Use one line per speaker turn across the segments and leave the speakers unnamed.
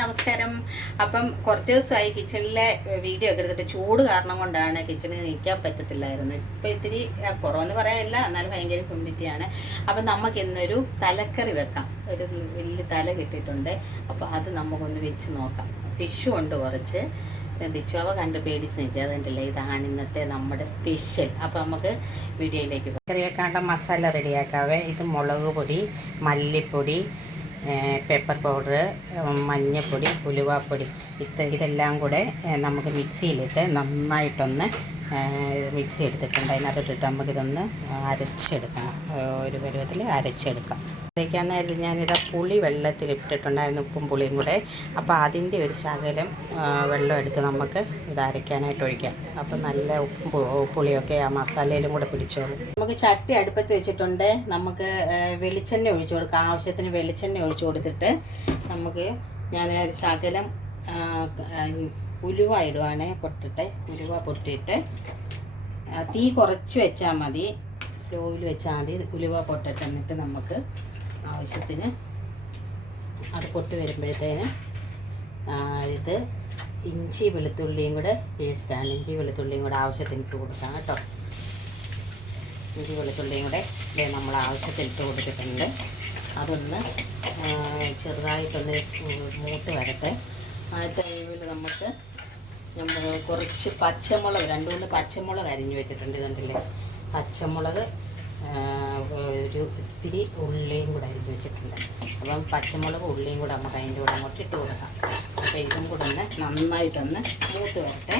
നമസ്കാരം അപ്പം കുറച്ച് ദിവസമായി കിച്ചണിലെ വീഡിയോ ഒക്കെ എടുത്തിട്ട് ചൂട് കാരണം കൊണ്ടാണ് കിച്ചണിൽ നിൽക്കാൻ പറ്റത്തില്ലായിരുന്നു. ഇപ്പം ഇത്തിരി കുറവെന്ന് പറയാനില്ല എന്നാലും ഭയങ്കര ഹ്യൂമിഡിറ്റിയാണ് അപ്പം നമുക്ക് ഇന്നൊരു തലക്കറി വെക്കാം. ഒരു വലിയ തല കിട്ടിയിട്ടുണ്ട്. അപ്പോൾ അത് നമുക്കൊന്ന് വെച്ച് നോക്കാം. ഫിഷും ഉണ്ട് കുറച്ച്. ദിച്ചുവ കണ്ട് പേടിച്ച് നിൽക്കുക. അതുണ്ടല്ലേ ഇതാണ് ഇന്നത്തെ നമ്മുടെ സ്പെഷ്യൽ. അപ്പം നമുക്ക് വീഡിയോയിലേക്ക് കറി വെക്കാണ്ട മസാല റെഡിയാക്കാവേ. ഇത് മുളക് പൊടി മല്ലിപ്പൊടി പെപ്പർ പൗഡർ മഞ്ഞപ്പൊടി ഉലുവാപ്പൊടി ഇത് ഇതെല്ലാം കൂടെ നമുക്ക് മിക്സിയിലിട്ട് നന്നായിട്ടൊന്ന് മിക്സി എടുത്തിട്ടുണ്ട്. അതിനകത്തോട്ടിട്ട് നമുക്കിതൊന്ന് അരച്ചെടുക്കണം. അരച്ചെടുക്കാം ഒരു പരുവത്തിൽ അരച്ചെടുക്കാം. അരയ്ക്കാൻ നേരത്ത് ഞാനിത് പുളി വെള്ളത്തിൽ ഇട്ടിട്ടുണ്ടായിരുന്നു ഉപ്പും പുളിയും കൂടെ. അപ്പോൾ അതിന്റെ ഒരു ശകലം വെള്ളം എടുത്ത് നമുക്ക് ഇത് അരയ്ക്കാനായിട്ട് ഒഴിക്കാം. അപ്പോൾ നല്ല ഉപ്പും പുളിയൊക്കെ ആ മസാലയിലും കൂടെ പിടിച്ചോളും. നമുക്ക് ചട്ടി അടുപ്പത്ത് വെച്ചിട്ടുണ്ട്. നമുക്ക് വെളിച്ചെണ്ണ ഒഴിച്ചു കൊടുക്കാം. ആവശ്യത്തിന് വെളിച്ചെണ്ണ ഒഴിച്ചു കൊടുത്തിട്ട് നമുക്ക് ഞാൻ ശകലം ഉലുവ ഇടുവാണേ. പൊട്ടിട്ട് ഉലുവ പൊട്ടിയിട്ട് തീ കുറച്ച് വെച്ചാൽ മതി. സ്ലോയിൽ വെച്ചാൽ മതി. ഉലുവ പൊട്ടിട്ട് എന്നിട്ട് നമുക്ക് ആവശ്യത്തിന് അത് പൊട്ടി വരുമ്പോഴത്തേന് ഇത് ഇഞ്ചി വെളുത്തുള്ളിയും കൂടെ പേസ്റ്റാണ് ഇഞ്ചി വെളുത്തുള്ളിയും കൂടെ ആവശ്യത്തിന് ഇട്ട് കൊടുക്കാം കേട്ടോ. ഇഞ്ചി വെളുത്തുള്ളിയും കൂടെ നമ്മൾ ആവശ്യത്തിന് ഇട്ട് കൊടുത്തിട്ടുണ്ട്. അതൊന്ന് ചെറുതായിട്ടൊന്ന് മൂത്ത് വരട്ടെ. ആ ടൈമിൽ നമുക്ക് നമ്മൾ കുറച്ച് പച്ചമുളക് രണ്ട് മൂന്ന് പച്ചമുളക് അരിഞ്ഞു വെച്ചിട്ടുണ്ട് ഇതുണ്ടല്ലേ? പച്ചമുളക് ഒരു ഇത്തിരി ഉള്ളിയും കൂടെ അരിഞ്ഞു വെച്ചിട്ടുണ്ട്. അപ്പം പച്ചമുളക് ഉള്ളിയും കൂടെ നമുക്ക് അതിന്റെ കൂടെ അങ്ങോട്ട് ഇട്ട് കൊടുക്കാം. അപ്പോൾ ഇതും കൂടെ ഒന്ന് നന്നായിട്ടൊന്ന് മൂത്ത് വരട്ടെ.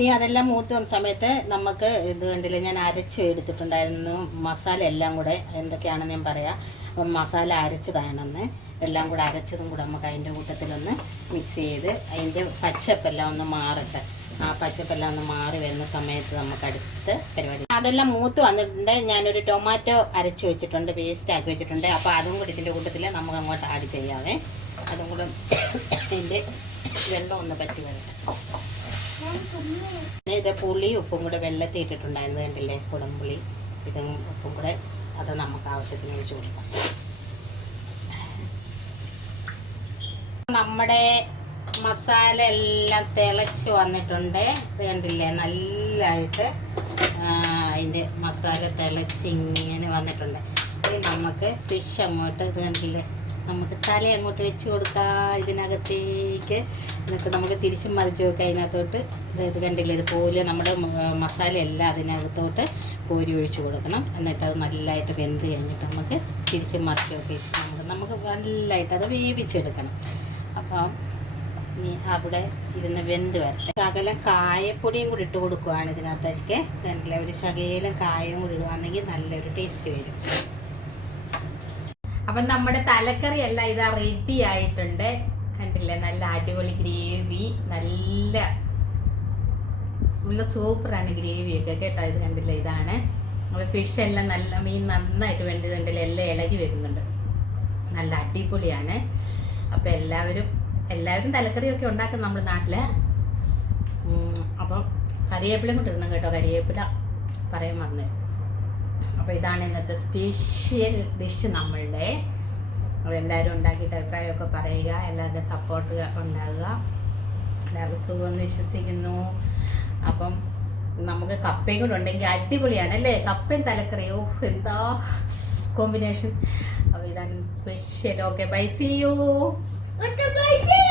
ഇനി അതെല്ലാം മൂത്ത് വന്ന സമയത്ത് നമുക്ക് ഇത് കണ്ടില്ല ഞാൻ അരച്ച് എടുത്തിട്ടുണ്ടായിരുന്നു. മസാല എല്ലാം കൂടെ എന്തൊക്കെയാണെന്ന് ഞാൻ പറയാം. അപ്പം മസാല അരച്ചതാണെന്ന്. എല്ലാം കൂടെ അരച്ചതും കൂടെ നമുക്ക് അതിന്റെ കൂട്ടത്തിലൊന്ന് മിക്സ് ചെയ്ത് അതിന്റെ പച്ചപ്പെല്ലാം ഒന്ന് മാറട്ടെ. ആ പച്ചപ്പെല്ലാം ഒന്ന് മാറി വരുന്ന സമയത്ത് നമുക്ക് അടുത്ത് പരിപാടി. അതെല്ലാം മൂത്ത് വന്നിട്ടുണ്ട്. ഞാനൊരു ടൊമാറ്റോ അരച്ച് വെച്ചിട്ടുണ്ട് പേസ്റ്റ് ആക്കി വെച്ചിട്ടുണ്ട്. അപ്പോൾ അതും കൂടി ഇതിന്റെ കൂട്ടത്തിൽ നമുക്ക് അങ്ങോട്ട് ആഡ് ചെയ്യാവേ. അതും കൂടെ ഇതിന്റെ വെള്ളം ഒന്ന് പറ്റി വരട്ടെ. ഇത് പുളി ഉപ്പും കൂടെ വെള്ളത്തിൽ ഇട്ടിട്ടുണ്ടായിരുന്നു കണ്ടില്ലേ? കുടംപുളി. ഇതും ഉപ്പും കൂടെ അത് നമുക്ക് ആവശ്യത്തിന് ഒഴിച്ച് കൊടുക്കാം. നമ്മുടെ മസാല എല്ലാം തിളച്ച് വന്നിട്ടുണ്ട്. ഇത് കണ്ടില്ലേ? നല്ലതായിട്ട് അതിന്റെ മസാല തിളച്ച് ഇങ്ങനെ വന്നിട്ടുണ്ട്. ഇനി നമുക്ക് ഫിഷ് അങ്ങോട്ട് ഇത് കണ്ടില്ലേ? നമുക്ക് തല അങ്ങോട്ട് വെച്ച് കൊടുക്കാം ഇതിനകത്തേക്ക്. എന്നിട്ട് നമുക്ക് തിരിച്ചും മറിച്ച് വെക്കാം അതിനകത്തോട്ട് ഇത് കണ്ടില്ലേ? ഇതുപോലെ നമ്മുടെ മസാല എല്ലാം അതിനകത്തോട്ട് കോരി ഒഴിച്ച് കൊടുക്കണം. എന്നിട്ട് അത് നല്ലതായിട്ട് വെന്ത് കഴിഞ്ഞിട്ട് നമുക്ക് തിരിച്ചും മറിച്ച് വെക്കാം നമുക്ക് നല്ലതായിട്ട് അത് വേവിച്ചെടുക്കണം. അപ്പം നീ അവിടെ ഇരുന്ന് വെന്ത് വരട്ടെ. ശകലം കായപ്പൊടിയും കൂടി ഇട്ട് കൊടുക്കുവാണ് ഇതിനകത്തേക്ക്. കണ്ടില്ലേ? ഒരു ശകലം കായവും കൂടി ഇടുവാണെങ്കിൽ നല്ലൊരു ടേസ്റ്റ് വരും. അപ്പം നമ്മുടെ തലക്കറി എല്ലാം ഇതാ റെഡി ആയിട്ടുണ്ട്. കണ്ടില്ലേ? നല്ല അടിപൊളി ഗ്രേവി നല്ല നല്ല സൂപ്പറാണ് ഗ്രേവിയൊക്കെ കേട്ടോ ഇത് കണ്ടില്ലേ? ഇതാണ്. അപ്പോൾ ഫിഷ് എല്ലാം നല്ല മീൻ നന്നായിട്ട് കണ്ടില്ലേ? എല്ലാം ഇളകി വരുന്നുണ്ട്. നല്ല അടിപൊളിയാണ്. അപ്പോൾ എല്ലാവരും എല്ലാവരും തലക്കറിയൊക്കെ ഉണ്ടാക്കും നമ്മുടെ നാട്ടിൽ അപ്പം കരിവേപ്പിലയും കിട്ടുന്നു കേട്ടോ കരിവേപ്പില പറയാൻ വന്നത് അപ്പോൾ ഇതാണ് ഇന്നത്തെ സ്പെഷ്യൽ ഡിഷ് നമ്മളുടെ. എല്ലാവരും ഉണ്ടാക്കിയിട്ട് അഭിപ്രായമൊക്കെ പറയുക എല്ലാവരുടെയും സപ്പോർട്ട് ഉണ്ടാകുക എല്ലാവർക്കും സുഖമെന്ന് വിശ്വസിക്കുന്നു. അപ്പം നമുക്ക് കപ്പയും കൂടെ ഉണ്ടെങ്കിൽ അടിപൊളിയാണ് അല്ലേ? കപ്പയും തലക്കറിയോ. എന്താ കോമ്പിനേഷൻ അപ്പോൾ ഇതാണ് special okay bye see you bye see you